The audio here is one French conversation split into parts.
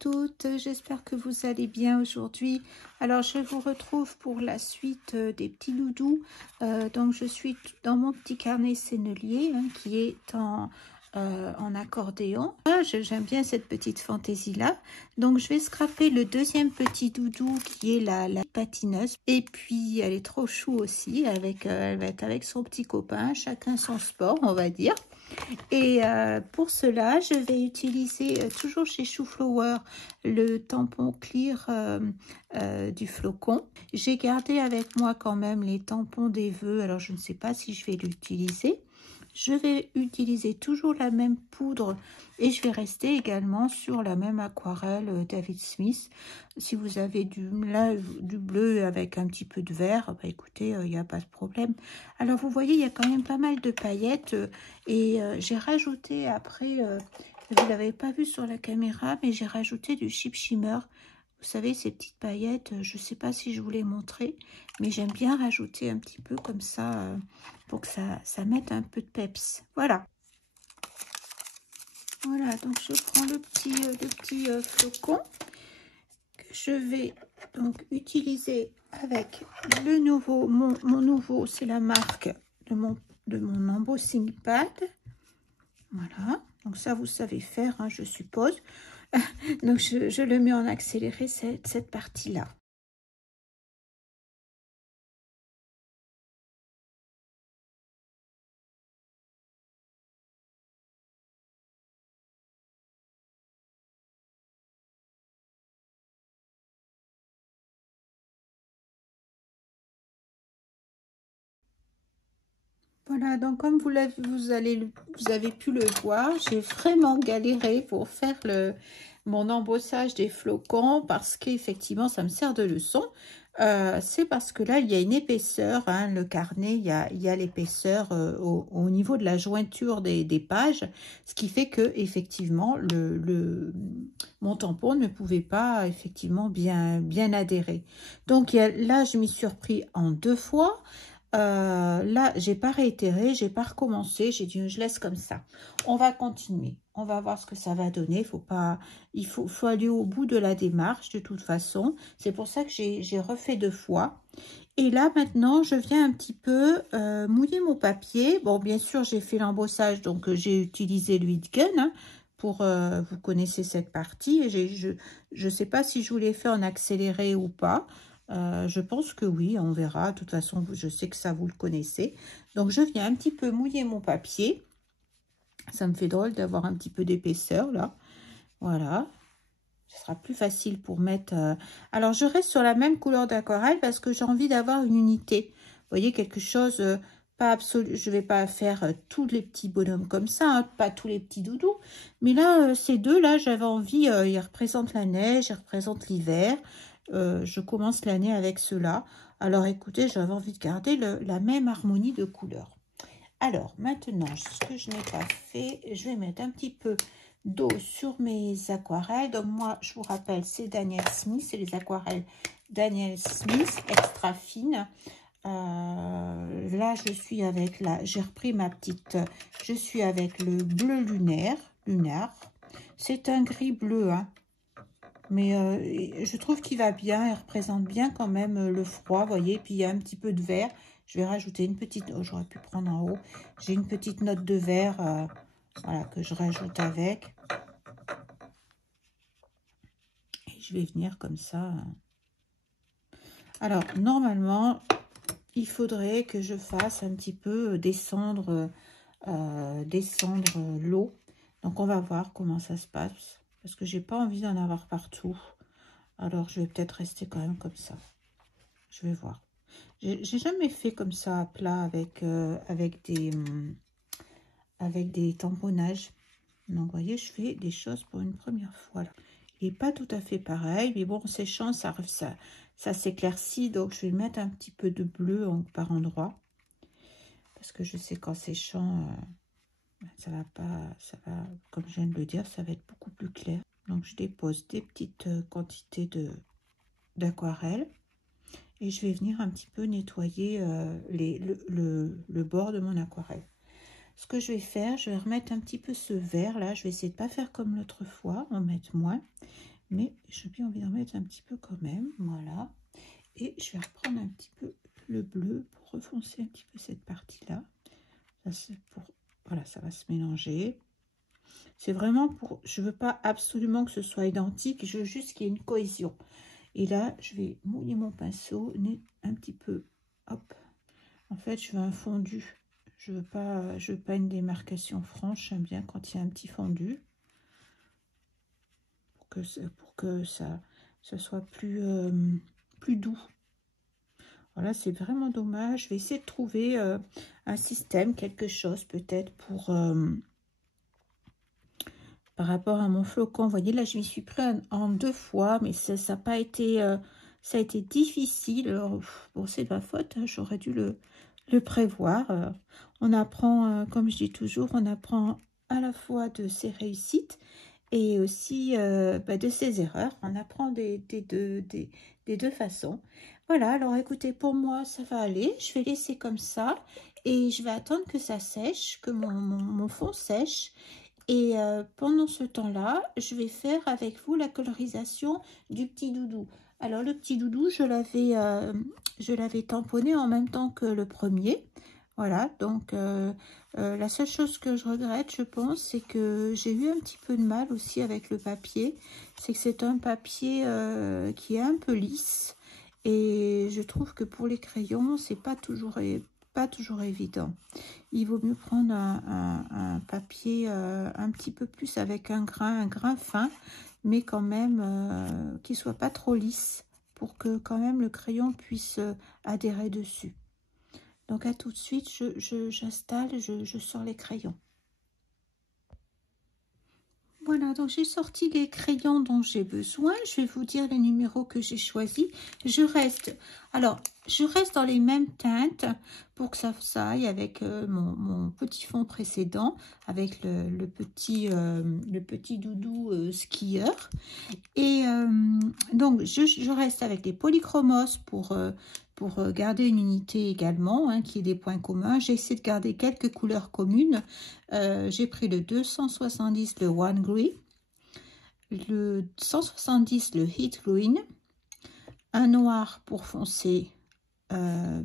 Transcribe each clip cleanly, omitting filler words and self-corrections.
toutes, j'espère que vous allez bien aujourd'hui. Alors je vous retrouve pour la suite des petits doudous. Donc je suis dans mon petit carnet sennelier qui est en accordéon. Ah, j'aime bien cette petite fantaisie là. Donc je vais scraper le deuxième petit doudou qui est la patineuse. Et puis elle est trop chou aussi, elle va être avec son petit copain, chacun son sport on va dire. Et pour cela, je vais utiliser toujours chez Chou Flower le tampon clear du flocon. J'ai gardé avec moi quand même les tampons des vœux, alors je ne sais pas si je vais l'utiliser. Je vais utiliser toujours la même poudre et je vais rester également sur la même aquarelle David Smith. Si vous avez du bleu avec un petit peu de vert, bah écoutez, il n'y a pas de problème. Alors vous voyez, il y a quand même pas mal de paillettes et j'ai rajouté après, vous ne l'avez pas vu sur la caméra, mais j'ai rajouté du Chip Shimmer. Vous savez, ces petites paillettes, je ne sais pas si je vous les montrer, mais j'aime bien rajouter un petit peu comme ça pour que ça mette un peu de peps. Voilà. Voilà, donc je prends le petit flocon que je vais donc utiliser avec le nouveau, mon nouveau, c'est la marque de mon embossing pad. Voilà, donc ça vous savez faire, hein, je suppose. Donc je le mets en accéléré, cette partie-là. Voilà, donc comme vous avez pu le voir, j'ai vraiment galéré pour faire mon embossage des flocons parce qu'effectivement, ça me sert de leçon. C'est parce que là, il y a une épaisseur, hein, le carnet, il y a l'épaisseur au niveau de la jointure des pages, ce qui fait que effectivement, mon tampon ne pouvait pas effectivement bien adhérer. Donc là, je m'y suis repris en 2 fois. Là, j'ai pas réitéré, j'ai pas recommencé, j'ai dit je laisse comme ça. On va continuer, on va voir ce que ça va donner. Il faut aller au bout de la démarche de toute façon. C'est pour ça que j'ai refait 2 fois. Et là maintenant, je viens un petit peu mouiller mon papier. Bon, bien sûr, j'ai fait l'embossage, donc j'ai utilisé l'huile gun. Hein, pour vous connaissez cette partie. Je sais pas si je vous l'ai fait en accéléré ou pas. Je pense que oui, on verra. De toute façon, je sais que ça, vous le connaissez. Donc, je viens un petit peu mouiller mon papier. Ça me fait drôle d'avoir un petit peu d'épaisseur, là. Voilà. Ce sera plus facile pour mettre... Alors, je reste sur la même couleur d'aquarelle parce que j'ai envie d'avoir une unité. Vous voyez, quelque chose... pas absolu, je vais pas faire tous les petits bonhommes comme ça, hein, pas tous les petits doudous. Mais là, ces deux-là, j'avais envie... ils représentent la neige, ils représentent l'hiver. Je commence l'année avec cela. Alors écoutez, j'avais envie de garder la même harmonie de couleurs. Alors maintenant, ce que je n'ai pas fait, je vais mettre un petit peu d'eau sur mes aquarelles. Donc moi, je vous rappelle, c'est Daniel Smith, c'est les aquarelles Daniel Smith extra fines. Là, je suis avec j'ai repris je suis avec le bleu lunaire. C'est un gris bleu, hein. Mais je trouve qu'il va bien, il représente bien quand même le froid, vous voyez. Puis il y a un petit peu de vert. Je vais rajouter une petite... Oh, j'aurais pu prendre en haut. J'ai une petite note de vert voilà, que je rajoute avec. Et je vais venir comme ça. Alors, normalement, il faudrait que je fasse un petit peu descendre l'eau. Donc, on va voir comment ça se passe. Parce que j'ai pas envie d'en avoir partout. Alors, je vais peut-être rester quand même comme ça. Je vais voir. J'ai jamais fait comme ça à plat avec des tamponnages. Donc, vous voyez, je fais des choses pour une première fois. Là. Il n'est pas tout à fait pareil, mais bon, séchant, ça s'éclaircit. Donc, je vais mettre un petit peu de bleu par endroit. Parce que je sais qu'en séchant, ça va, comme je viens de le dire, ça va être beaucoup plus clair. Donc, je dépose des petites quantités d'aquarelle. Et je vais venir un petit peu nettoyer le bord de mon aquarelle. Ce que je vais faire, je vais remettre un petit peu ce vert là. Je vais essayer de ne pas faire comme l'autre fois, en mettre moins. mais j'ai bien envie d'en mettre un petit peu quand même, voilà. Et je vais reprendre un petit peu le bleu pour refoncer un petit peu cette partie-là. Ça, c'est pour, voilà, ça va se mélanger. C'est vraiment pour, je veux pas absolument que ce soit identique, je veux juste qu'il y ait une cohésion. Et là, je vais mouiller mon pinceau, un petit peu, hop. En fait, je veux un fondu. Je veux pas une démarcation franche. J'aime bien quand il y a un petit fondu. Pour que ça soit plus doux. Voilà, c'est vraiment dommage. Je vais essayer de trouver un système, quelque chose peut-être pour... par rapport à mon flocon. Vous voyez, là, je m'y suis pris en 2 fois, mais ça n'a pas été... ça a été difficile. Alors, bon, c'est de ma faute. Hein, j'aurais dû le prévoir. On apprend, comme je dis toujours, on apprend à la fois de ses réussites et aussi de ses erreurs. On apprend des deux façons. Voilà, alors écoutez, pour moi, ça va aller. Je vais laisser comme ça et je vais attendre que ça sèche, que mon fond sèche. Et pendant ce temps-là, je vais faire avec vous la colorisation du petit doudou. Alors, le petit doudou, je l'avais tamponné en même temps que le premier. Voilà, donc la seule chose que je regrette, je pense, c'est que j'ai eu un petit peu de mal aussi avec le papier. C'est que c'est un papier qui est un peu lisse. Et je trouve que pour les crayons, c'est pas toujours évident. Il vaut mieux prendre un papier un petit peu plus avec un grain fin, mais quand même qui soit pas trop lisse pour que quand même le crayon puisse adhérer dessus. Donc à tout de suite, j'installe, je sors les crayons. Voilà, donc j'ai sorti les crayons dont j'ai besoin. Je vais vous dire les numéros que j'ai choisis. Je reste dans les mêmes teintes pour que ça aille avec mon petit fond précédent, avec le petit doudou skieur. Et donc, je reste avec les polychromos pour garder une unité également, hein, qui est des points communs. J'ai essayé de garder quelques couleurs communes. J'ai pris le 270, le One Green, le 170, le Heat Green, un noir pour foncer,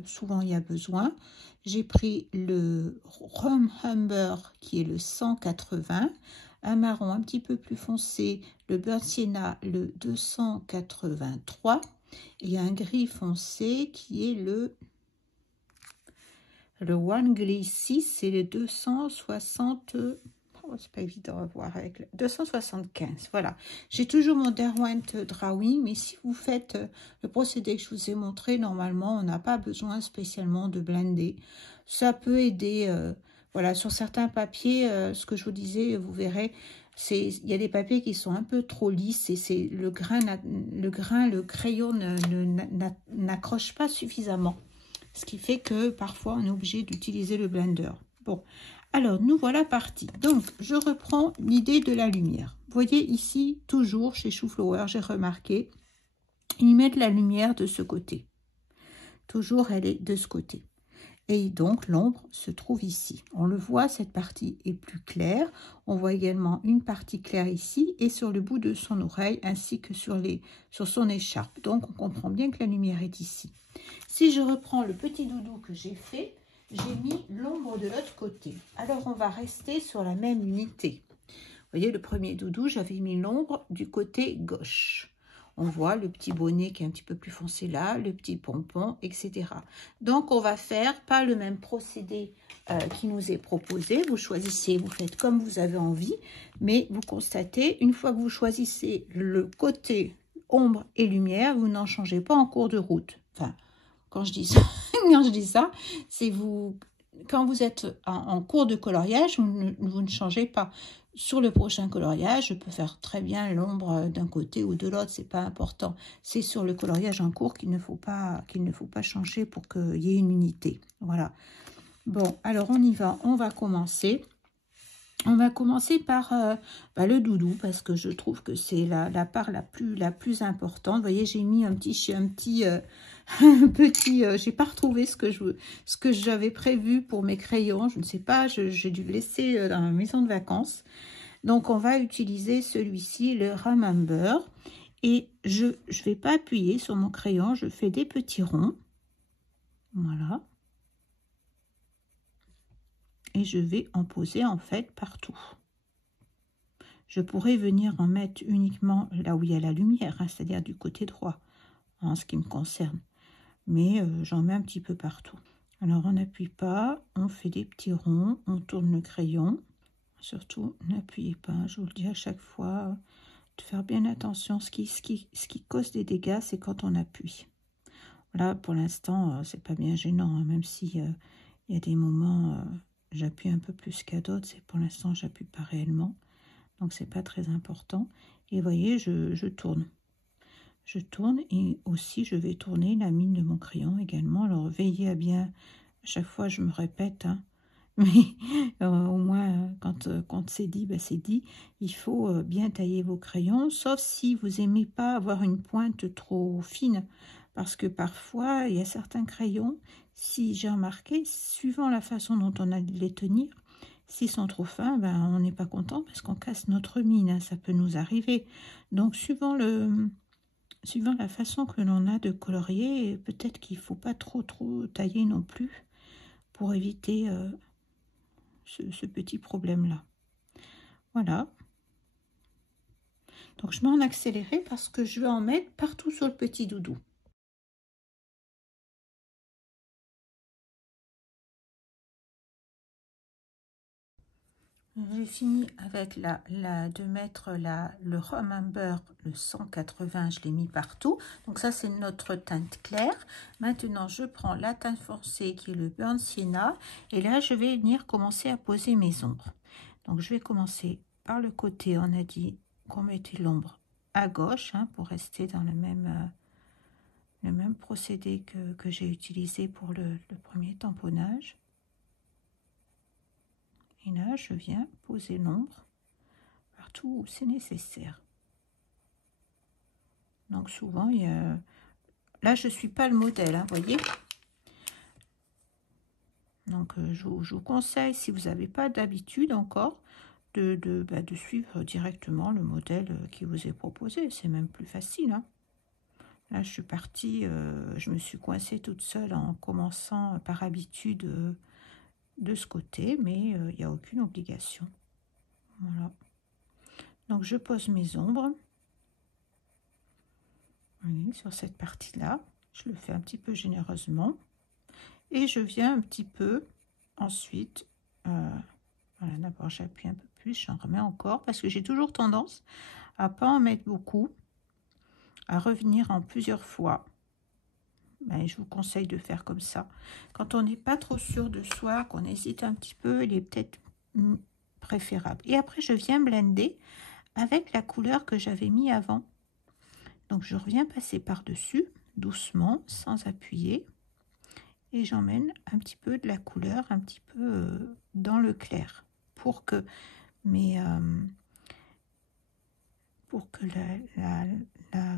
souvent il y a besoin. J'ai pris le Rum Humber qui est le 180, un marron un petit peu plus foncé, le Burnt Sienna, le 283, et un gris foncé qui est le One Gris 6, c'est le 260. Oh, c'est pas évident à voir avec le 275. Voilà, j'ai toujours mon Derwent Drawing, mais si vous faites le procédé que je vous ai montré, normalement on n'a pas besoin spécialement de blender. Ça peut aider. Voilà, sur certains papiers, ce que je vous disais, vous verrez, il y a des papiers qui sont un peu trop lisses et c'est le crayon n'accroche pas suffisamment. Ce qui fait que parfois on est obligé d'utiliser le blender. Bon, alors nous voilà partis. Donc je reprends l'idée de la lumière. Vous voyez ici, toujours chez Chou-Flower, j'ai remarqué, ils mettent la lumière de ce côté. Toujours elle est de ce côté. Et donc l'ombre se trouve ici. On le voit, cette partie est plus claire. On voit également une partie claire ici et sur le bout de son oreille ainsi que sur son écharpe. Donc on comprend bien que la lumière est ici. Si je reprends le petit doudou que j'ai fait, j'ai mis l'ombre de l'autre côté. Alors on va rester sur la même unité. Vous voyez, le premier doudou, j'avais mis l'ombre du côté gauche. On voit le petit bonnet qui est un petit peu plus foncé là, le petit pompon, etc. Donc, on va faire pas le même procédé qui nous est proposé. Vous choisissez, vous faites comme vous avez envie, mais vous constatez, une fois que vous choisissez le côté ombre et lumière, vous n'en changez pas en cours de route. Enfin, quand je dis ça, c'est vous... Quand vous êtes en cours de coloriage, vous ne changez pas. Sur le prochain coloriage, je peux faire très bien l'ombre d'un côté ou de l'autre, c'est pas important. C'est sur le coloriage en cours qu'il ne faut pas changer pour qu'il y ait une unité. Voilà. Bon, alors on y va. On va commencer. On va commencer par le doudou parce que je trouve que c'est la part la plus importante. Vous voyez, j'ai mis un petit j'ai pas retrouvé ce que j'avais prévu pour mes crayons. Je ne sais pas, j'ai dû le laisser dans ma maison de vacances. Donc, on va utiliser celui-ci, le Remember. Et je ne vais pas appuyer sur mon crayon, je fais des petits ronds. Voilà. Et je vais en poser en fait partout. Je pourrais venir en mettre uniquement là où il y a la lumière, hein, c'est-à-dire du côté droit, en ce qui me concerne. Mais j'en mets un petit peu partout. Alors on n'appuie pas, on fait des petits ronds, on tourne le crayon. Surtout, n'appuyez pas, je vous le dis à chaque fois, de faire bien attention. Ce qui cause des dégâts, c'est quand on appuie. Là, pour l'instant, c'est pas bien gênant, hein, même si il y a des moments, j'appuie un peu plus qu'à d'autres. C'est pour l'instant, j'appuie pas réellement, donc c'est pas très important. Et vous voyez, je tourne. Je tourne et aussi je vais tourner la mine de mon crayon également. Alors veillez à bien, à chaque fois je me répète, hein, mais au moins quand c'est dit, ben c'est dit. Il faut bien tailler vos crayons, sauf si vous aimez pas avoir une pointe trop fine, parce que parfois il y a certains crayons, si j'ai remarqué, suivant la façon dont on a de les tenir, s'ils sont trop fins, ben on n'est pas content parce qu'on casse notre mine, hein, ça peut nous arriver. Donc suivant la façon que l'on a de colorier, peut-être qu'il ne faut pas trop tailler non plus pour éviter ce petit problème-là. Voilà. Donc, je mets en accéléré parce que je vais en mettre partout sur le petit doudou. J'ai fini avec de mettre le Remember, le 180, je l'ai mis partout. Donc ça, c'est notre teinte claire. Maintenant, je prends la teinte foncée qui est le Burnt Sienna. Et là, je vais venir commencer à poser mes ombres. Donc, je vais commencer par le côté. On a dit qu'on mettait l'ombre à gauche, hein, pour rester dans le même procédé que j'ai utilisé pour le premier tamponnage. Et là, je viens poser l'ombre partout où c'est nécessaire. Donc souvent, il y a... Là, je ne suis pas le modèle, hein, voyez. Donc, je vous conseille, si vous n'avez pas d'habitude encore, de suivre directement le modèle qui vous est proposé. C'est même plus facile, hein. Là, je suis partie, je me suis coincée toute seule en commençant par habitude de ce côté, mais il n'y a aucune obligation. Voilà. Donc, je pose mes ombres. Oui, sur cette partie-là. Je le fais un petit peu généreusement. Et je viens un petit peu ensuite... voilà, d'abord, j'appuie un peu plus, j'en remets encore, parce que j'ai toujours tendance à pas en mettre beaucoup, à revenir en plusieurs fois. Ben, je vous conseille de faire comme ça. Quand on n'est pas trop sûr de soi, qu'on hésite un petit peu, il est peut-être préférable. Et après, je viens blender avec la couleur que j'avais mis avant. Donc, je reviens passer par-dessus, doucement, sans appuyer. Et j'emmène un petit peu de la couleur, un petit peu dans le clair, pour que la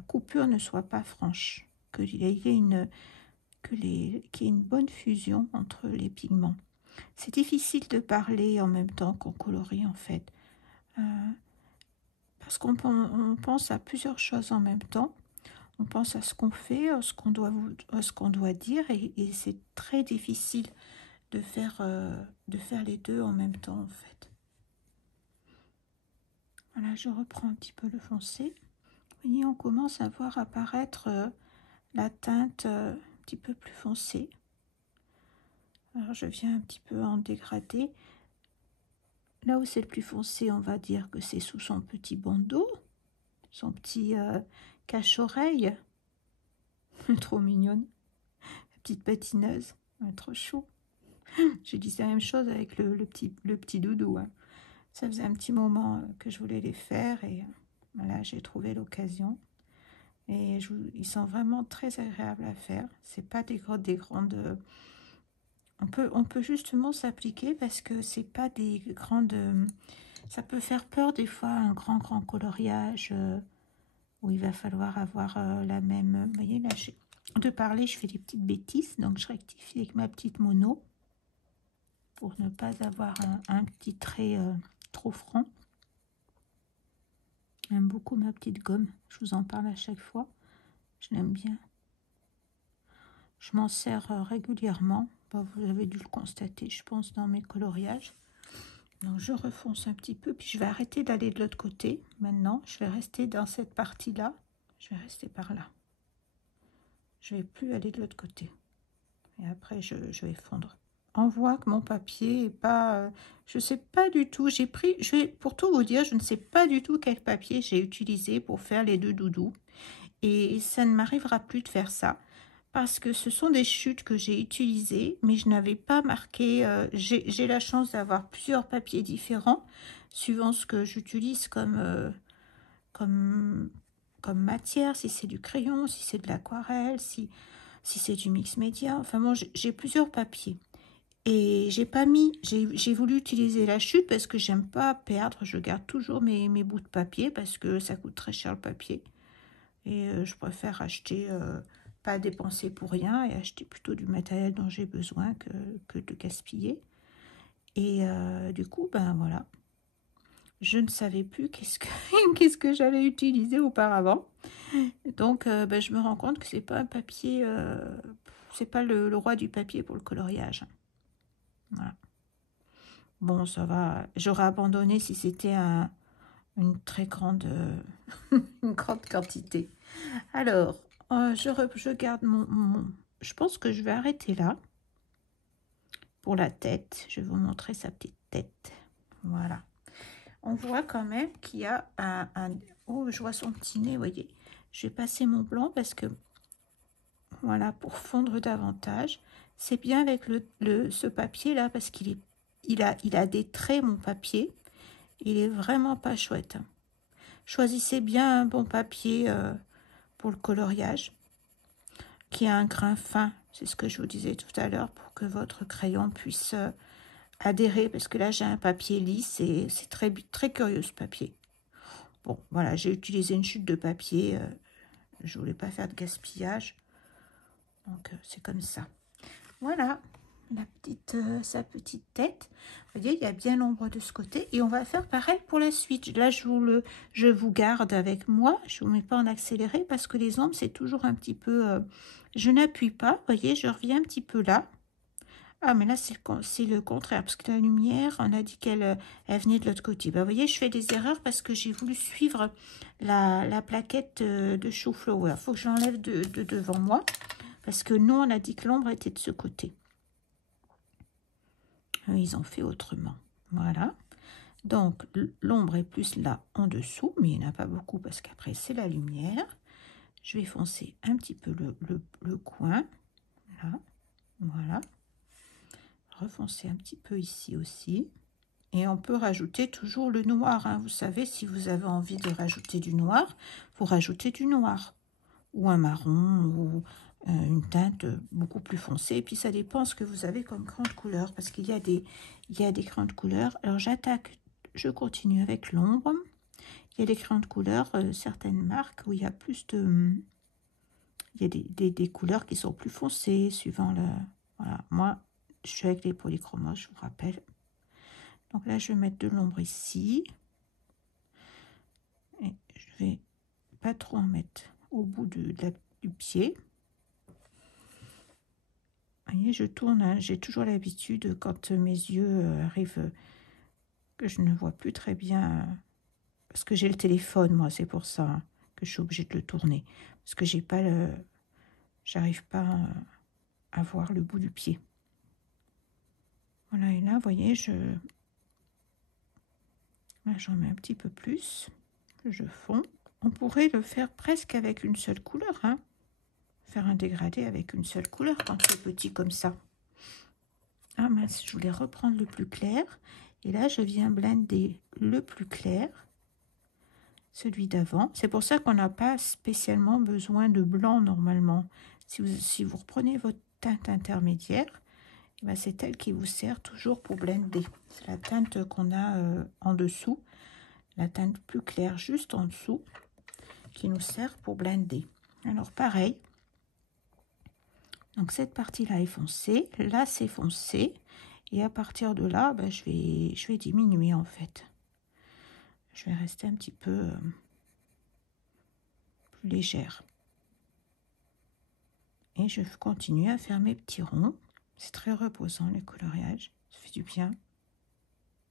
coupure ne soit pas franche, qu'il y ait une bonne fusion entre les pigments. C'est difficile de parler en même temps qu'on colorie, en fait, parce qu'on pense à plusieurs choses en même temps. On pense à ce qu'on fait, à ce qu'on doit dire, et c'est très difficile de faire les deux en même temps, en fait. Voilà, je reprends un petit peu le foncé. Vous voyez, on commence à voir apparaître la teinte un petit peu plus foncée. Alors, je viens un petit peu en dégradé. Là où c'est le plus foncé, on va dire que c'est sous son petit bandeau, son petit cache-oreille. Trop mignonne. La petite patineuse. Trop chou. Je dis la même chose avec le petit doudou, hein. Ça faisait un petit moment que je voulais les faire et voilà, j'ai trouvé l'occasion. Et ils sont vraiment très agréables à faire. C'est pas des grandes... On peut justement s'appliquer parce que c'est pas des grandes... ça peut faire peur des fois, un grand coloriage où il va falloir avoir la même... Vous voyez, là, de parler, je fais des petites bêtises. Donc, je rectifie avec ma petite mono pour ne pas avoir un petit trait trop franc. J'aime beaucoup ma petite gomme. Je vous en parle à chaque fois. Je l'aime bien. Je m'en sers régulièrement. Bah, vous avez dû le constater, je pense, dans mes coloriages. Donc je refonce un petit peu, puis je vais arrêter d'aller de l'autre côté. Maintenant, je vais rester dans cette partie-là. Je vais rester par là. Je vais plus aller de l'autre côté. Et après, je vais fondre. On voit que mon papier est pas... je sais pas du tout. J'ai pris... pour tout vous dire, je ne sais pas du tout quel papier j'ai utilisé pour faire les deux doudous. Et ça ne m'arrivera plus de faire ça. Parce que ce sont des chutes que j'ai utilisées, mais je n'avais pas marqué... j'ai la chance d'avoir plusieurs papiers différents, suivant ce que j'utilise comme matière, si c'est du crayon, si c'est de l'aquarelle, si c'est du mix média. Enfin bon, j'ai plusieurs papiers. Et j'ai voulu utiliser la chute parce que j'aime pas perdre. Je garde toujours mes bouts de papier parce que ça coûte très cher le papier. Et je préfère acheter, pas dépenser pour rien et acheter plutôt du matériel dont j'ai besoin que de gaspiller. Et du coup, ben voilà. Je ne savais plus qu'est-ce que j'avais utilisé auparavant. Donc, ben, je me rends compte que c'est pas un papier, c'est pas le roi du papier pour le coloriage. Voilà. Bon, ça va. J'aurais abandonné si c'était une très grande, une grande quantité. Alors, je garde je pense que je vais arrêter là pour la tête. Je vais vous montrer sa petite tête. Voilà. On voit quand même qu'il y a oh, je vois son petit nez, vous voyez. Je vais passer mon blanc parce que, voilà, pour fondre davantage. C'est bien avec ce papier-là parce il a des traits, mon papier. Il est vraiment pas chouette. Choisissez bien un bon papier pour le coloriage qui a un grain fin. C'est ce que je vous disais tout à l'heure pour que votre crayon puisse adhérer parce que là j'ai un papier lisse et c'est très, très curieux ce papier. Bon, voilà, j'ai utilisé une chute de papier. Je voulais pas faire de gaspillage. Donc, c'est comme ça. Voilà, sa petite tête. Vous voyez, il y a bien l'ombre de ce côté. Et on va faire pareil pour la suite. Là, je vous garde avec moi. Je ne vous mets pas en accéléré parce que les ombres, c'est toujours un petit peu... je n'appuie pas. Vous voyez, je reviens un petit peu là. Ah, mais là, c'est le contraire. Parce que la lumière, on a dit qu'elle venait de l'autre côté. Ben, vous voyez, je fais des erreurs parce que j'ai voulu suivre la plaquette de Show Flower. Il faut que j'enlève de devant moi. Parce que nous, on a dit que l'ombre était de ce côté. Ils ont fait autrement. Voilà. Donc, l'ombre est plus là en dessous, mais il n'y en a pas beaucoup parce qu'après, c'est la lumière. Je vais foncer un petit peu le coin. Là. Voilà. Refoncer un petit peu ici aussi. Et on peut rajouter toujours le noir. Hein. Vous savez, si vous avez envie de rajouter du noir, vous rajoutez du noir. Ou un marron, ou une teinte beaucoup plus foncée. Et puis, ça dépend ce que vous avez comme grande couleur. Parce qu'il y a des grandes couleurs. Alors, je continue avec l'ombre. Il y a des grandes couleurs, certaines marques où il y a plus de... Il y a des couleurs qui sont plus foncées, suivant le... Voilà, moi, je suis avec les polychromos, je vous rappelle. Donc là, je vais mettre de l'ombre ici. Et je vais pas trop en mettre au bout du pied. Vous voyez, je tourne, hein, j'ai toujours l'habitude, quand mes yeux arrivent, que je ne vois plus très bien, parce que j'ai le téléphone, moi, c'est pour ça hein, que je suis obligée de le tourner. Parce que j'ai pas j'arrive pas à voir le bout du pied. Voilà, et là, vous voyez, là, j'en mets un petit peu plus. Je fonds. On pourrait le faire presque avec une seule couleur, hein. Faire un dégradé avec une seule couleur quand c'est petit comme ça. Ah mince, je voulais reprendre le plus clair. Et là, je viens blender le plus clair, celui d'avant. C'est pour ça qu'on n'a pas spécialement besoin de blanc normalement. Si vous reprenez votre teinte intermédiaire, ben c'est elle qui vous sert toujours pour blender. C'est la teinte qu'on a en dessous, la teinte plus claire juste en dessous, qui nous sert pour blender. Alors pareil, donc cette partie-là est foncée, là c'est foncé, et à partir de là, ben, je vais diminuer en fait. Je vais rester un petit peu plus légère. Et je continue à faire mes petits ronds. C'est très reposant le coloriage, ça fait du bien.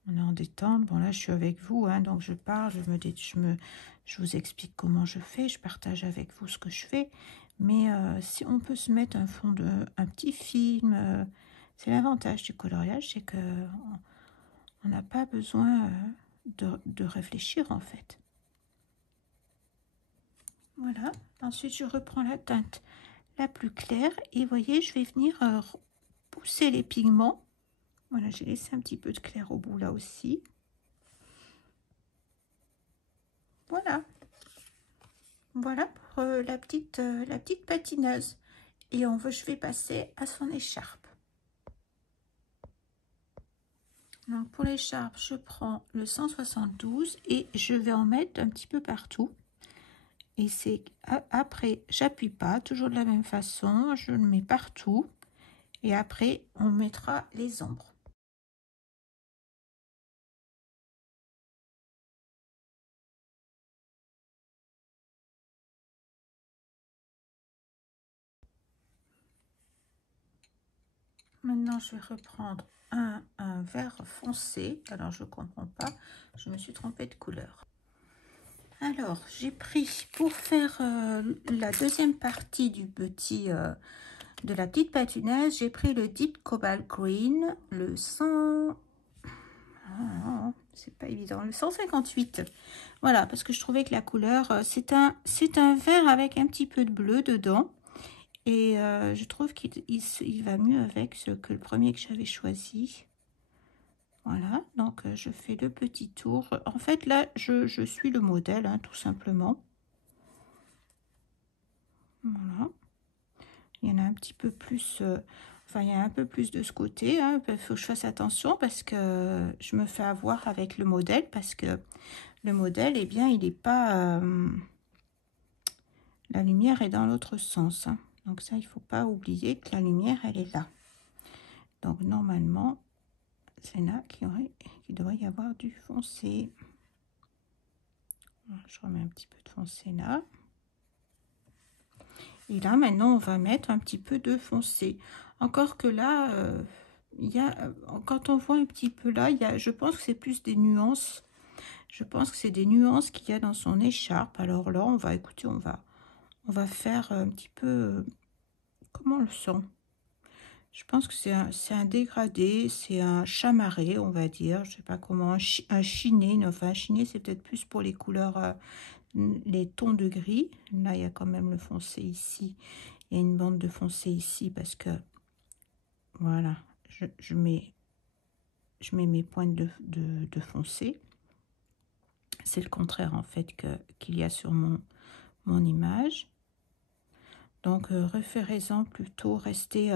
On est en détente. Bon là je suis avec vous, hein, donc je parle, je vous explique comment je fais, je partage avec vous ce que je fais. Mais si on peut se mettre un petit film, c'est l'avantage du coloriage, c'est que on n'a pas besoin de réfléchir en fait. Voilà. Ensuite je reprends la teinte la plus claire et vous voyez, je vais venir pousser les pigments. Voilà, j'ai laissé un petit peu de clair au bout là aussi. Voilà. Voilà pour la petite patineuse. Et je vais passer à son écharpe. Donc pour l'écharpe, je prends le 172 et je vais en mettre un petit peu partout. Et c'est après, j'appuie pas, toujours de la même façon, je le mets partout. Et après, on mettra les ombres. Maintenant, je vais reprendre un vert foncé. Alors, je comprends pas, je me suis trompée de couleur. Alors, j'ai pris pour faire la deuxième partie de la petite patinaise, j'ai pris le Deep Cobalt Green, le 100... Ah, c'est pas évident, le 158. Voilà, parce que je trouvais que la couleur, c'est un vert avec un petit peu de bleu dedans. Et je trouve qu'il va mieux avec que le premier que j'avais choisi. Voilà, donc je fais le petit tour. En fait, là, je suis le modèle, hein, tout simplement. Voilà. Il y en a un petit peu plus... enfin, il y a un peu plus de ce côté. Hein. Il faut que je fasse attention parce que je me fais avoir avec le modèle. Parce que le modèle, eh bien, il n'est pas... la lumière est dans l'autre sens. Hein. Donc ça, il ne faut pas oublier que la lumière, elle est là. Donc, normalement... c'est là qu'il devrait y avoir du foncé. Je remets un petit peu de foncé là. Et là, maintenant, on va mettre un petit peu de foncé. Encore que là, quand on voit un petit peu là, je pense que c'est plus des nuances. Je pense que c'est des nuances qu'il y a dans son écharpe. Alors là, on va faire un petit peu... comment on le sent? Je pense que c'est un dégradé, c'est un chamarré, on va dire. Je sais pas comment, un chiné. Enfin, un chiné, c'est peut-être plus pour les couleurs, les tons de gris. Là, il y a quand même le foncé ici. Il y a une bande de foncé ici parce que, voilà, je mets mes pointes de foncé. C'est le contraire, en fait, qu'il y a sur mon image. Donc, référez-en plutôt, restez...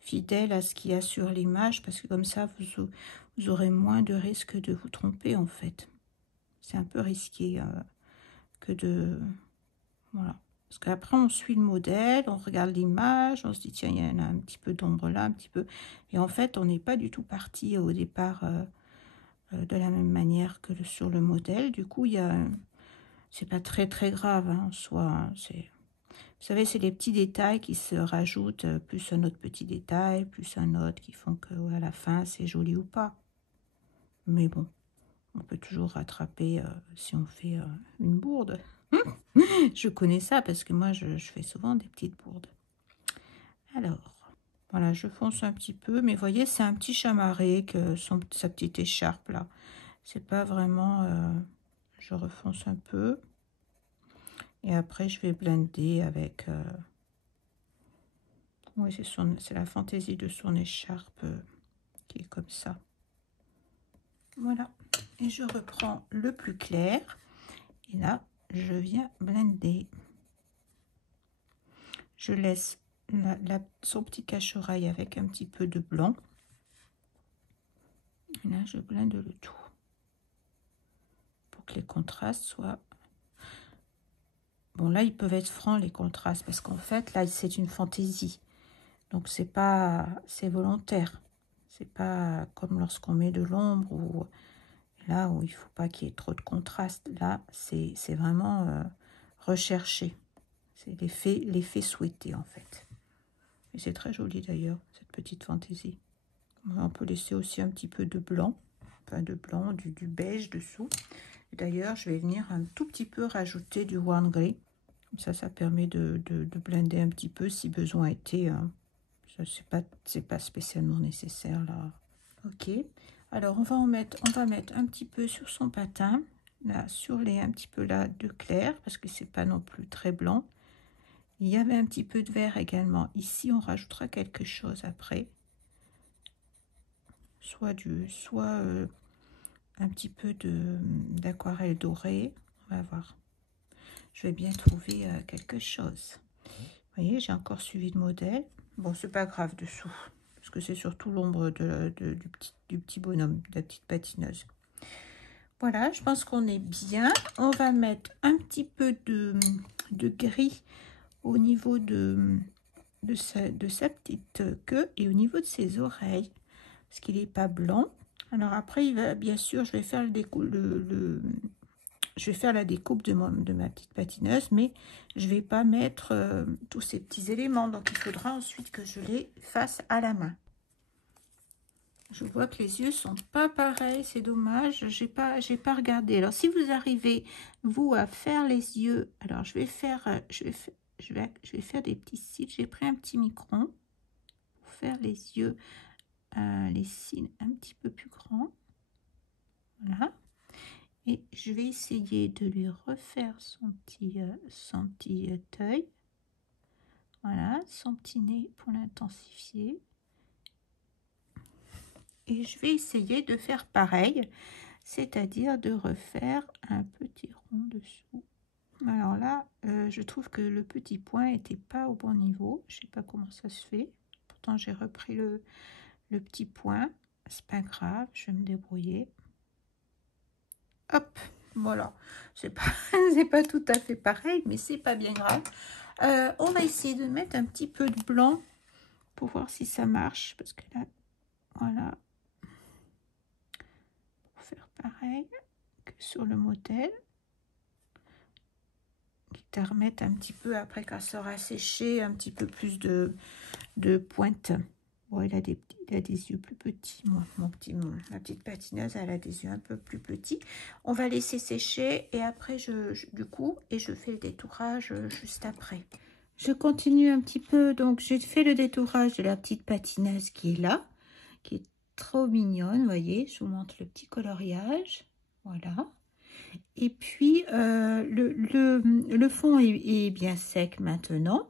fidèle à ce qu'il y a sur l'image parce que comme ça vous aurez moins de risques de vous tromper en fait. C'est un peu risqué que de... voilà. Parce qu'après on suit le modèle, on regarde l'image, on se dit tiens il y en a un petit peu d'ombre là, un petit peu... Et en fait on n'est pas du tout parti au départ de la même manière que sur le modèle. Du coup c'est pas très grave hein, en soi. Hein, vous savez, c'est les petits détails qui se rajoutent, plus un autre petit détail, plus un autre, qui font que ouais, à la fin, c'est joli ou pas. Mais bon, on peut toujours rattraper si on fait une bourde. Je connais ça parce que moi, je fais souvent des petites bourdes. Alors, voilà, je fonce un petit peu. Mais vous voyez, c'est un petit chamarré, sa petite écharpe là. C'est pas vraiment... je refonce un peu. Et après, je vais blender avec... oui, c'est la fantaisie de son écharpe qui est comme ça. Voilà. Et je reprends le plus clair. Et là, je viens blender. Je laisse son petit cache-oreille avec un petit peu de blanc. Et là, je blende le tout. Pour que les contrastes soient... Bon, là, ils peuvent être francs, les contrastes. Parce qu'en fait, là, c'est une fantaisie. Donc, c'est volontaire. C'est pas comme lorsqu'on met de l'ombre ou là où il faut pas qu'il y ait trop de contraste. Là, c'est vraiment recherché. C'est l'effet souhaité en fait. Et c'est très joli d'ailleurs, cette petite fantaisie. On peut laisser aussi un petit peu de blanc, enfin de blanc, du beige dessous. D'ailleurs, je vais venir un tout petit peu rajouter du warm gris. Comme ça permet de blender un petit peu si besoin était. C'est pas spécialement nécessaire là. Ok. Alors on va mettre un petit peu sur son patin, là sur les un petit peu là de clair parce que c'est pas non plus très blanc. Il y avait un petit peu de vert également. Ici, on rajoutera quelque chose après. Soit un petit peu d'aquarelle dorée. On va voir. Je vais bien trouver quelque chose. Vous voyez, j'ai encore suivi le modèle. Bon, c'est pas grave dessous. Parce que c'est surtout l'ombre du petit bonhomme, de la petite patineuse. Voilà, je pense qu'on est bien. On va mettre un petit peu de gris au niveau de sa petite queue et au niveau de ses oreilles. Parce qu'il n'est pas blanc. Alors après, il va, bien sûr, je vais faire la découpe de ma petite patineuse, mais je ne vais pas mettre tous ces petits éléments. Donc, il faudra ensuite que je les fasse à la main. Je vois que les yeux sont pas pareils, c'est dommage, j'ai pas regardé. Alors, si vous arrivez, vous, à faire les yeux, alors je vais faire des petits cils. J'ai pris un petit micron pour faire les yeux, les cils un petit peu plus grands. Voilà. Et je vais essayer de lui refaire son petit œil. Voilà, son petit nez pour l'intensifier. Et je vais essayer de faire pareil, c'est-à-dire de refaire un petit rond dessous. Alors là, je trouve que le petit point n'était pas au bon niveau. Je ne sais pas comment ça se fait. Pourtant, j'ai repris le petit point. C'est pas grave, je vais me débrouiller. Hop, voilà. C'est pas tout à fait pareil, mais c'est pas bien grave. On va essayer de mettre un petit peu de blanc pour voir si ça marche. Parce que là, voilà. Pour faire pareil que sur le modèle. Quitte à remettre un petit peu après quand ça sera séché, un petit peu plus de pointe. Bon, il a des yeux plus petits. Ma petite patineuse, elle a des yeux un peu plus petits. On va laisser sécher et après, je fais le détourage juste après. Je continue un petit peu. Donc, j'ai fait le détourage de la petite patineuse qui est là, qui est trop mignonne. Vous voyez, je vous montre le petit coloriage. Voilà. Et puis, le fond est bien sec maintenant.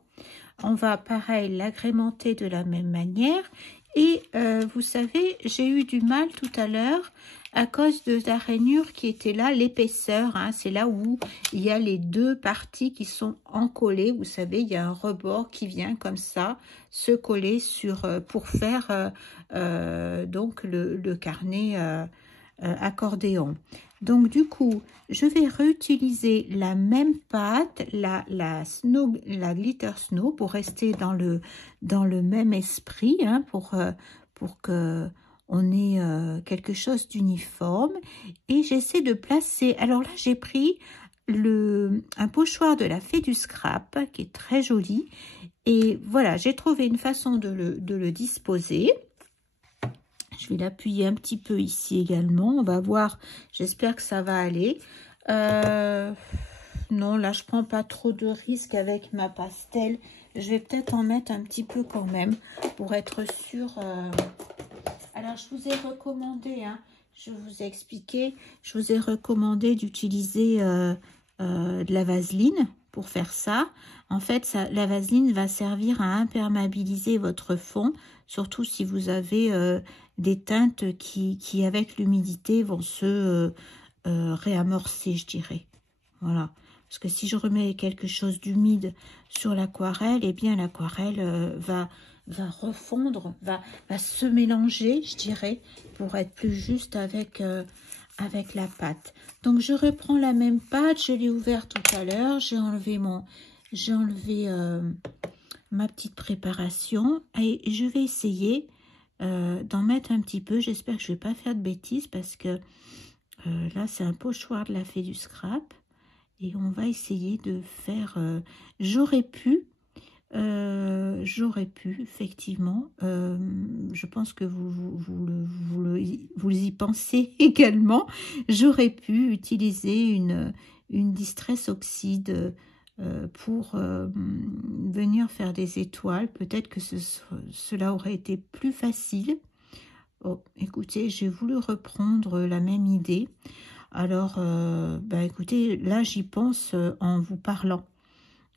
On va, pareil, l'agrémenter de la même manière. Et vous savez, j'ai eu du mal tout à l'heure à cause de la rainure qui était là, l'épaisseur. Hein, c'est là où il y a les deux parties qui sont encollées. Vous savez, il y a un rebord qui vient comme ça se coller pour faire donc le carnet accordéon. Donc du coup, je vais réutiliser la même pâte, la Glitter Snow, pour rester dans le même esprit, hein, pour que on ait quelque chose d'uniforme. Et j'essaie de placer. Alors là, j'ai pris un pochoir de la Fée du Scrap qui est très joli. Et voilà, j'ai trouvé une façon de le disposer. Je vais l'appuyer un petit peu ici également. On va voir. J'espère que ça va aller. Non, là, je prends pas trop de risques avec ma pastel. Je vais peut-être en mettre un petit peu quand même pour être sûre. Alors, je vous ai recommandé, hein, je vous ai expliqué, je vous ai recommandé d'utiliser de la vaseline pour faire ça. En fait, la vaseline va servir à imperméabiliser votre fond, surtout si vous avez des teintes qui avec l'humidité, vont se réamorcer, je dirais. Voilà. Parce que si je remets quelque chose d'humide sur l'aquarelle, eh bien, l'aquarelle va refondre, va se mélanger, je dirais, pour être plus juste avec la pâte. Donc, je reprends la même pâte. Je l'ai ouverte tout à l'heure. J'ai enlevé ma petite préparation et je vais essayer d'en mettre un petit peu. J'espère que je ne vais pas faire de bêtises parce que là, c'est un pochoir de la Fée du Scrap. Et on va essayer de faire... j'aurais pu, effectivement, je pense que vous y pensez également, j'aurais pu utiliser une distress oxyde pour venir faire des étoiles. Peut-être que cela aurait été plus facile. Oh, écoutez, j'ai voulu reprendre la même idée. Alors, bah, écoutez, là j'y pense en vous parlant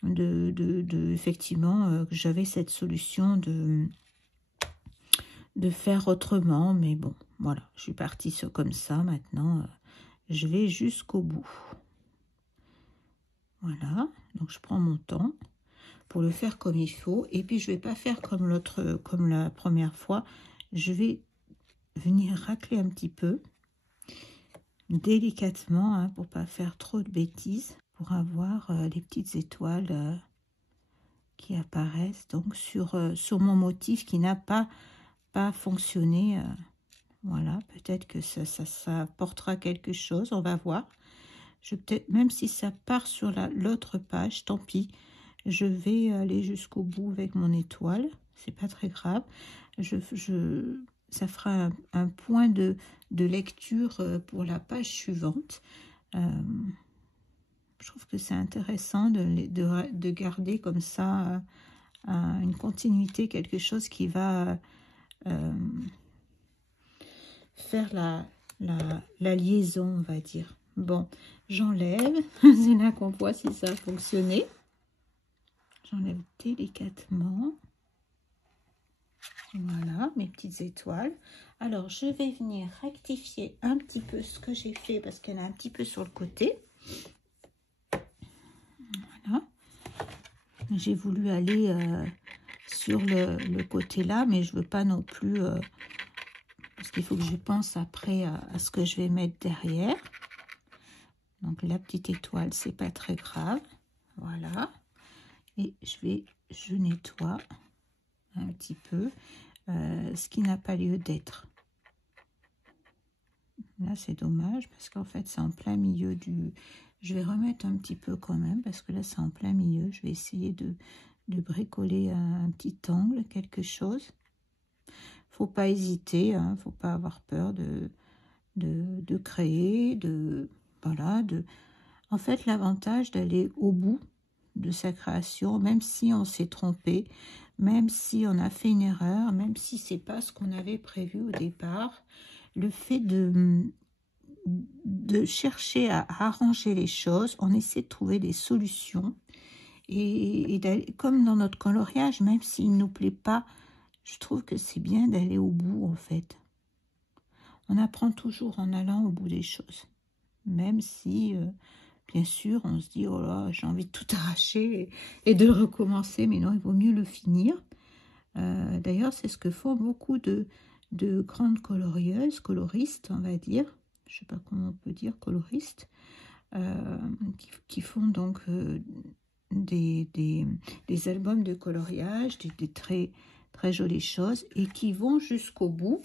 effectivement, que j'avais cette solution de faire autrement, mais bon, voilà, je suis partie comme ça. Maintenant, je vais jusqu'au bout. Voilà, donc je prends mon temps pour le faire comme il faut, et puis je vais pas faire comme la première fois. Je vais venir racler un petit peu délicatement, hein, pour pas faire trop de bêtises, pour avoir les petites étoiles qui apparaissent donc sur mon motif qui n'a pas fonctionné. Voilà, peut-être que ça apportera quelque chose, on va voir. Peut-être, même si ça part sur l'autre page, tant pis, je vais aller jusqu'au bout avec mon étoile, c'est pas très grave. Ça fera un point de lecture pour la page suivante. Je trouve que c'est intéressant de garder comme ça une continuité, quelque chose qui va faire la liaison, on va dire. Bon, j'enlève, c'est là qu'on voit si ça a fonctionné. J'enlève délicatement. Voilà, mes petites étoiles. Alors, je vais venir rectifier un petit peu ce que j'ai fait parce qu'elle est un petit peu sur le côté. Voilà. J'ai voulu aller sur le côté là, mais je veux pas non plus... parce qu'il faut que je pense après à ce que je vais mettre derrière. Donc, la petite étoile, c'est pas très grave. Voilà. Et je nettoie un petit peu ce qui n'a pas lieu d'être. Là, c'est dommage parce qu'en fait, c'est en plein milieu du... Je vais remettre un petit peu quand même parce que là, c'est en plein milieu. Je vais essayer de bricoler un petit angle, quelque chose. Faut pas hésiter, hein, faut pas avoir peur de créer, voilà, En fait, l'avantage d'aller au bout de sa création, même si on s'est trompé, même si on a fait une erreur, même si c'est pas ce qu'on avait prévu au départ, le fait de chercher à arranger les choses, on essaie de trouver des solutions, et comme dans notre coloriage, même s'il ne nous plaît pas, je trouve que c'est bien d'aller au bout, en fait. On apprend toujours en allant au bout des choses, même si... bien sûr, on se dit, oh là, j'ai envie de tout arracher et de recommencer, mais non, il vaut mieux le finir. D'ailleurs, c'est ce que font beaucoup de grandes colorieuses, coloristes, on va dire. Je ne sais pas comment on peut dire, coloristes, qui font donc des albums de coloriage, des très, très jolies choses, et qui vont jusqu'au bout.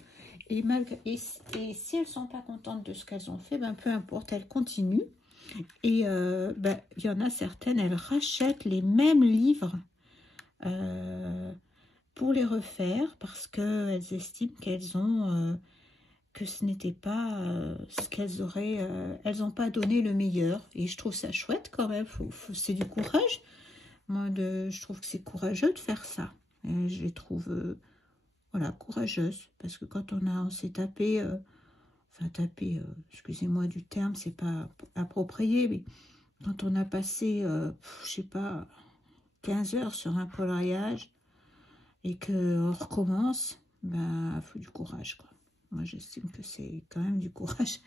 Et si elles ne sont pas contentes de ce qu'elles ont fait, ben, peu importe, elles continuent. Et il y en a certaines, elles rachètent les mêmes livres pour les refaire parce qu'elles estiment qu'elles ont que ce n'était pas ce qu'elles auraient. Elles n'ont pas donné le meilleur. Et je trouve ça chouette quand même. C'est du courage. Moi, je trouve que c'est courageux de faire ça. Et je les trouve voilà, courageuses. Parce que quand on s'est tapé... enfin, taper, excusez-moi du terme, c'est pas approprié, mais quand on a passé, je sais pas, 15 heures sur un coloriage et qu'on recommence, ben, faut du courage, quoi. Moi, j'estime que c'est quand même du courage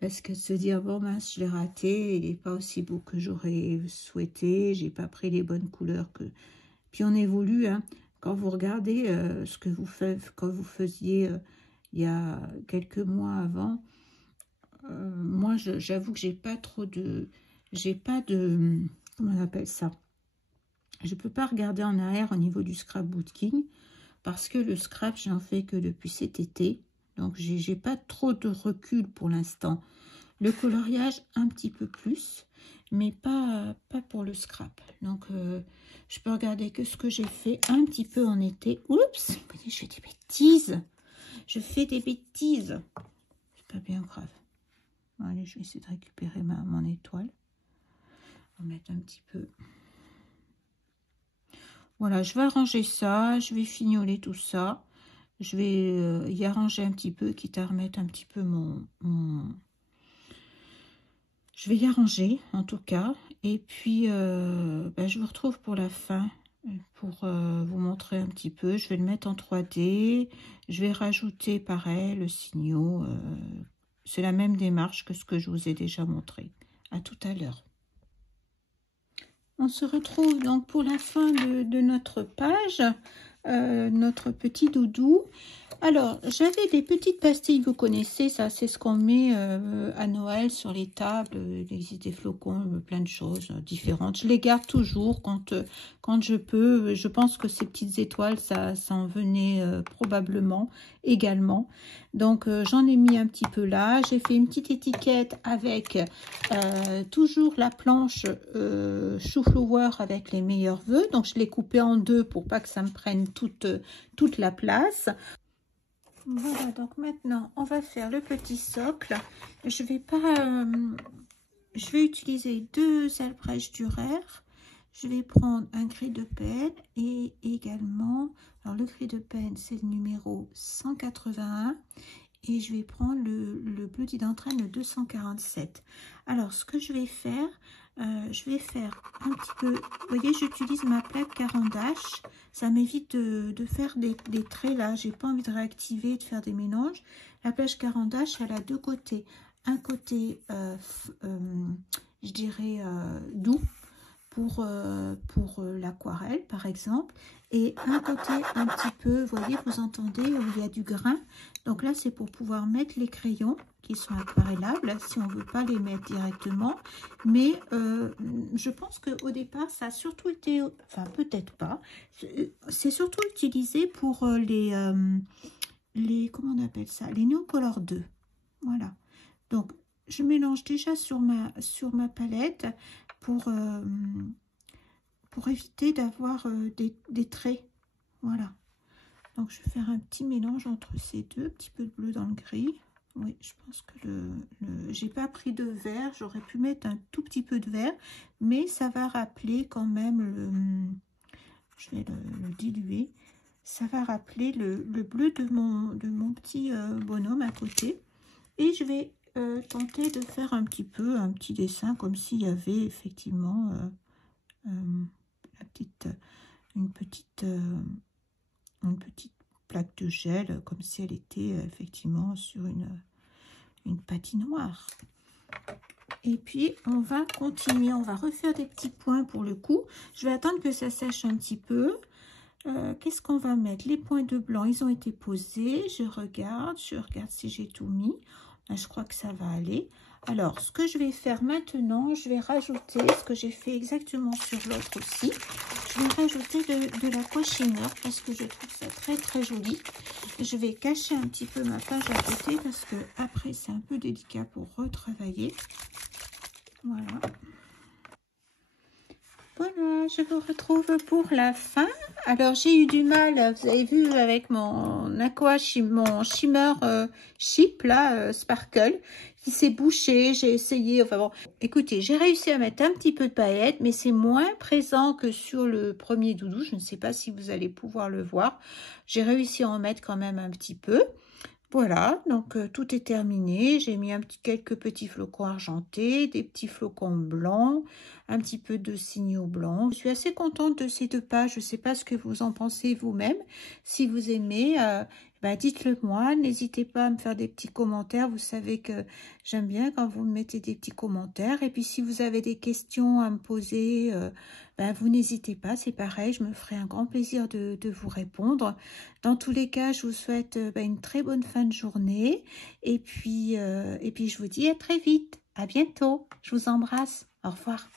parce que de se dire, bon, mince, je l'ai raté, il n'est pas aussi beau que j'aurais souhaité, j'ai pas pris les bonnes couleurs que... Puis on évolue, hein. Quand vous regardez ce que vous faites, quand vous faisiez il y a quelques mois avant, moi, j'avoue que j'ai pas de, comment on appelle ça? Je peux pas regarder en arrière au niveau du scrapbooking parce que le scrap, j'en fais que depuis cet été. Donc, j'ai pas trop de recul pour l'instant. Le coloriage un petit peu plus, mais pas pour le scrap. Donc, je peux regarder que ce que j'ai fait un petit peu en été. Oups, vous voyez, je fais des bêtises. Je fais des bêtises. C'est pas bien grave. Bon, allez, je vais essayer de récupérer mon étoile. On va mettre un petit peu. Voilà, je vais arranger ça. Je vais fignoler tout ça. Je vais y arranger un petit peu, quitte à remettre un petit peu Je vais y arranger, en tout cas. Et puis, je vous retrouve pour la fin, pour vous montrer un petit peu. Je vais le mettre en 3D. Je vais rajouter, pareil, le signaux. C'est la même démarche que ce que je vous ai déjà montré. À tout à l'heure. On se retrouve donc pour la fin de notre page, notre petit doudou. Alors, j'avais des petites pastilles, vous connaissez, ça c'est ce qu'on met à Noël sur les tables. Il existe des flocons, plein de choses différentes. Je les garde toujours quand je peux. Je pense que ces petites étoiles, ça en venait probablement également. Donc, j'en ai mis un petit peu là. J'ai fait une petite étiquette avec toujours la planche chou-flower avec les meilleurs vœux. Donc, je l'ai coupée en deux pour pas que ça me prenne toute la place. Voilà, donc maintenant, on va faire le petit socle. Je vais utiliser 2 Albrecht Dürer. Je vais prendre un gris de peine et également, alors le gris de peine, c'est le numéro 181. Et je vais prendre le bleu d'Identrelle, le 247. Alors, ce que je vais faire un petit peu... Vous voyez, j'utilise ma plaque carandache. Ça m'évite de faire des traits là. J'ai pas envie de réactiver, de faire des mélanges. La plaque carandache, elle a 2 côtés. Un côté, je dirais, doux pour l'aquarelle, par exemple. Et un côté un petit peu, vous voyez, vous entendez, où il y a du grain. Donc là, c'est pour pouvoir mettre les crayons qui sont aquarellables, si on ne veut pas les mettre directement. Mais je pense qu'au départ, ça a surtout été, enfin peut-être pas, c'est surtout utilisé pour les, comment on appelle ça, les Neocolor 2. Voilà. Donc, je mélange déjà sur ma palette pour éviter d'avoir des traits. Voilà. Donc, je vais faire un petit mélange entre ces deux, un petit peu de bleu dans le gris. Oui, je pense que j'ai pas pris de vert. J'aurais pu mettre un tout petit peu de vert, mais ça va rappeler quand même je vais le diluer. Ça va rappeler le bleu de mon petit bonhomme à côté. Et je vais tenter de faire un petit dessin comme s'il y avait effectivement une petite plaque de gel, comme si elle était effectivement sur une patinoire. Et puis on va continuer, on va refaire des petits points pour le coup. Je vais attendre que ça sèche un petit peu. Qu'est-ce qu'on va mettre? Les points de blanc, ils ont été posés. Je regarde si j'ai tout mis. Là, je crois que ça va aller. Alors, ce que je vais faire maintenant, je vais rajouter ce que j'ai fait exactement sur l'autre aussi. Je vais rajouter de l'aqua shimmer parce que je trouve ça très très joli. Je vais cacher un petit peu ma page à côté parce que après c'est un peu délicat pour retravailler. Voilà. Voilà, je vous retrouve pour la fin. Alors, j'ai eu du mal, vous avez vu, avec mon shimmer chip, là, sparkle, qui s'est bouché. J'ai essayé, enfin bon, écoutez, j'ai réussi à mettre un petit peu de paillettes, mais c'est moins présent que sur le premier doudou. Je ne sais pas si vous allez pouvoir le voir. J'ai réussi à en mettre quand même un petit peu. Voilà, donc tout est terminé. J'ai mis quelques petits flocons argentés, des petits flocons blancs, un petit peu de signaux blancs. Je suis assez contente de ces 2 pages. Je ne sais pas ce que vous en pensez vous-même. Si vous aimez, dites-le moi. N'hésitez pas à me faire des petits commentaires. Vous savez que j'aime bien quand vous me mettez des petits commentaires. Et puis si vous avez des questions à me poser, vous n'hésitez pas. C'est pareil, je me ferai un grand plaisir de vous répondre. Dans tous les cas, je vous souhaite une très bonne fin de journée. Et puis je vous dis à très vite. À bientôt. Je vous embrasse. Au revoir.